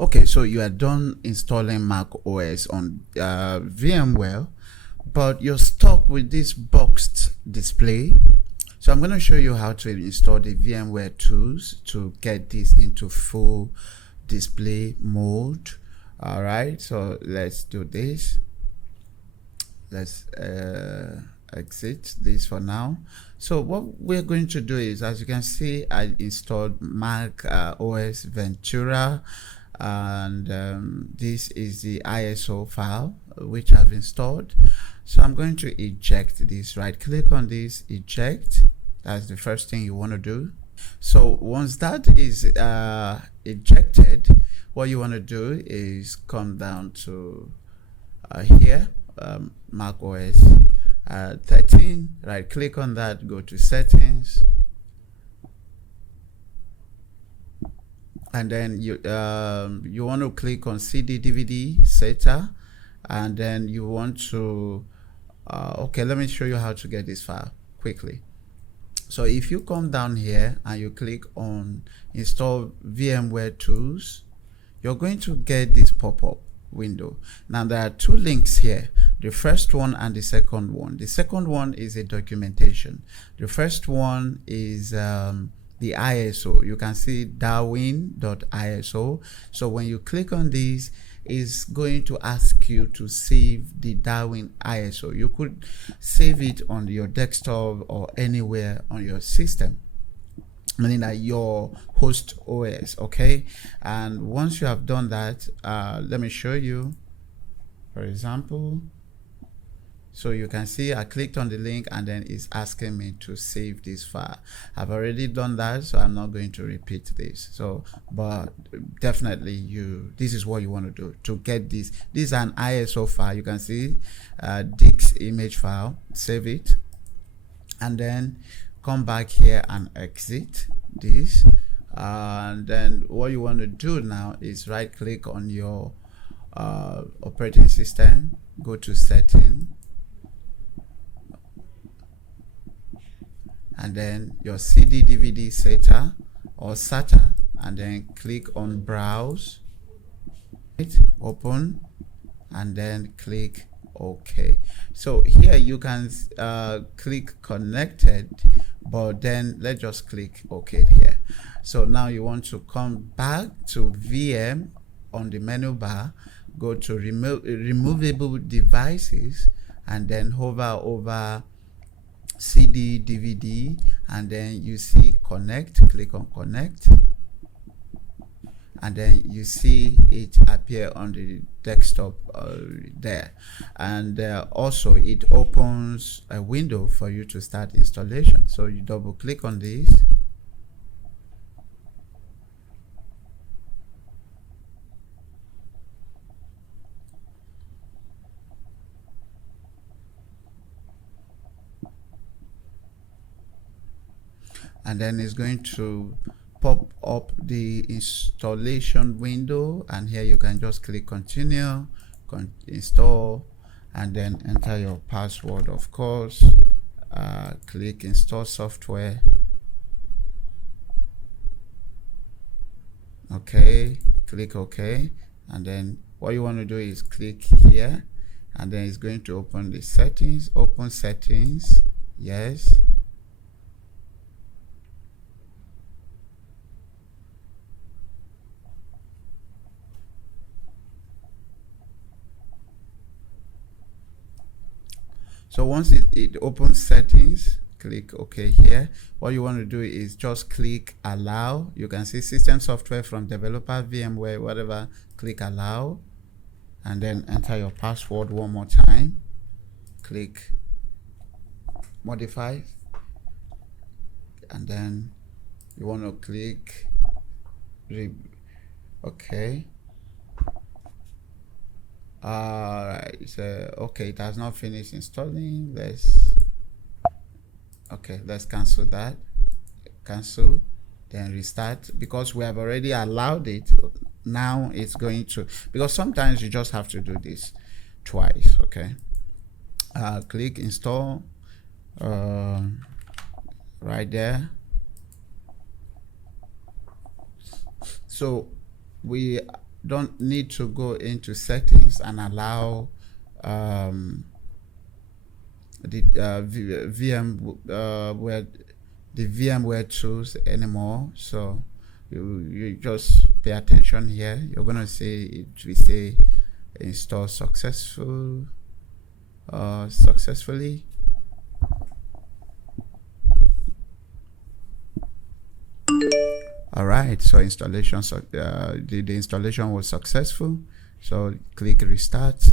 Okay, so you are done installing Mac OS on VMware, but you're stuck with this boxed display. So I'm going to show you how to install the VMware tools to get this into full display mode. All right, so let's do this. Let's exit this for now. So what we're going to do is, as you can see, I installed Mac OS Ventura, and this is the ISO file which I've installed. So I'm going to eject this. Right click on this, eject. That's the first thing you want to do. So once that is ejected, what you want to do is come down to here, Mac OS 13, right click on that, go to settings, and then you want to click on CD DVD SATA, and then you want to okay, let me show you how to get this file quickly. So if you come down here and you click on install VMware tools, you're going to get this pop-up window. Now there are two links here, the first one and the second one. The second one is a documentation. The first one is the ISO. You can see darwin.iso. So when you click on this, it's going to ask you to save the Darwin ISO. You could save it on your desktop or anywhere on your system, meaning that your host OS. Okay, and once you have done that, let me show you, for example. So you can see I clicked on the link and then it's asking me to save this file. I've already done that, so I'm not going to repeat this. So, but definitely this is what you want to do to get this. This is an ISO file. You can see Dick's image file. Save it, and then come back here and exit this. And then what you want to do now is right click on your operating system, go to setting, and then your CD DVD SATA or SATA, and then click on browse, open, and then click OK. So here you can click connected, but then let's just click OK here. So now you want to come back to VM on the menu bar, go to removable devices, and then hover over CD DVD, and then you see connect, click on connect, and then you see it appear on the desktop there, and also it opens a window for you to start installation. So you double click on this, and then it's going to pop up the installation window, and here you can just click continue, install, and then enter your password, of course. Click install software. Okay, click OK, and then what you want to do is click here, and then it's going to open the settings. Open settings, yes. So once it opens settings, click OK here. What you want to do is just click allow. You can see system software from developer, VMware, whatever. Click allow, and then enter your password one more time. Click modify, and then you want to click OK. Alright, so okay, it has not finished installing. Let's cancel that, cancel, then restart, because we have already allowed it. Now it's going to, because sometimes you just have to do this twice. Okay, click install right there. So we don't need to go into settings and allow the where the VMware tools anymore. So you just pay attention here. You're gonna say it will say install successfully. All right, so installation, the installation was successful. So click restart.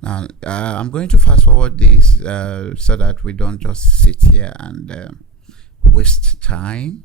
Now I'm going to fast forward this so that we don't just sit here and waste time.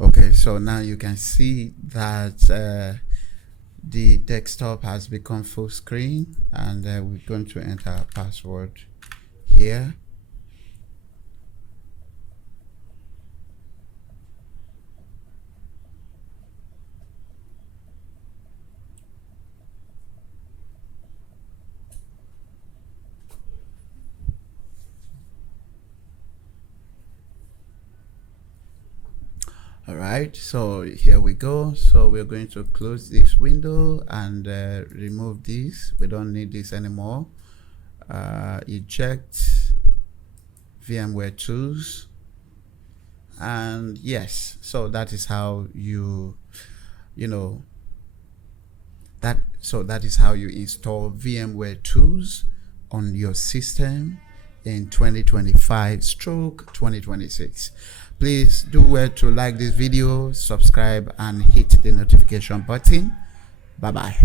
Okay, so now you can see that the desktop has become full screen, and we're going to enter our password here. All right, so here we go. So we're going to close this window and remove this. We don't need this anymore. Eject VMware tools, and yes, so that is how you know that that is how you install VMware tools on your system in 2025/2026. Please do well to like this video, subscribe, and hit the notification button. Bye bye.